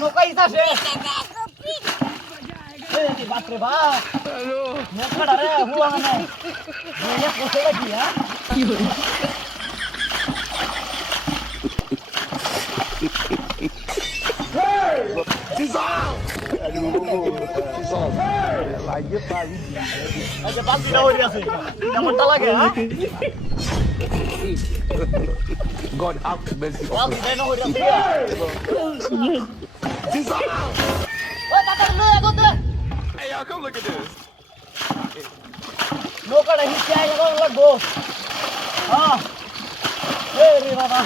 নৌকাই যাচ্ছে এই বাপরে বাপ হ্যালো নৌকাটা রে হুয়া না বইয়া কোসে লাগি হ্যাঁ কি হলো আচ্ছা বাকিটা হয়ে গেছে কেমনটা লাগে হ্যাঁ God have mercy on বাকিটা না হয়ে গেছে ও দাদা লয়ে গোতে Hey, y'all, come look at this. নৌকাটা হিচে আইলে লাগবো হ্যাঁ এই রে বাবা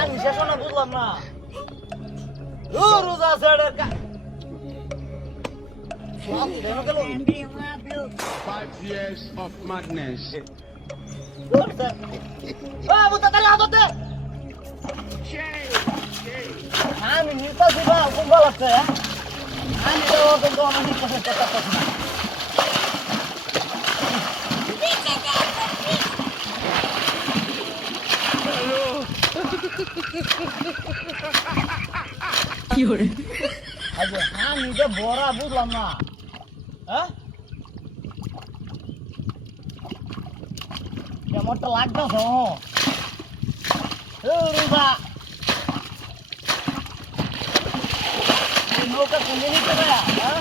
আমি শেষ না বুঝলাম না রোজা ছেড়ের কা 5 years of madness. আমি নির্বাচী বা খুব ভালো লাগছে আমি তো কিন্তু আমার নির্বাচন চেষ্টা করছি না কি করে আমি তো বড়া বুঝলাম না হ্যাঁ কেমনটা লাগতেছ রোজা নৌকা কিনে নিতে পারা হ্যাঁ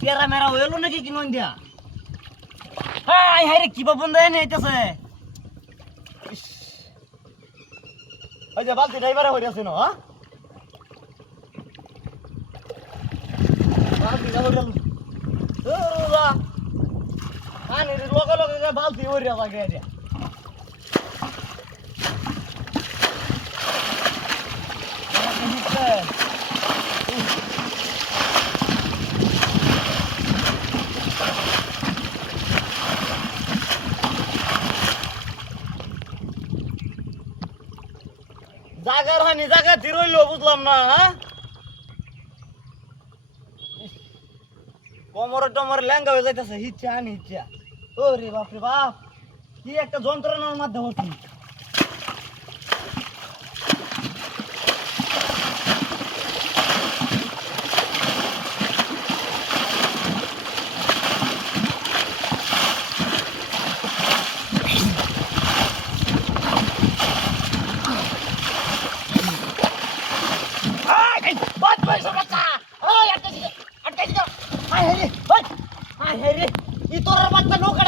তেরা মেরা হইলো নাকি কিনো দিয়া হাই হাই রে কি বাবন দেয় নেইতেছে ওই যে বালতি ড্রাইভারে হইরা আছে না হ্যাঁ বালতি যা হইরা ওরা আনি রে লগে লগে বালতি হইরা লাগে এটা জাগার হয়নি জাগা ধীরইলো বুঝলাম না হ্যাঁ কোমরে টমরে লেঙ্গা হয়ে যাইতেছে হিচ্ছা আনি হিচ্ছা ও রে বাপরে বাপ কি একটা যন্ত্রণার মাধ্যমে হচ্ছি ই তোর বাচ্চা নৌকা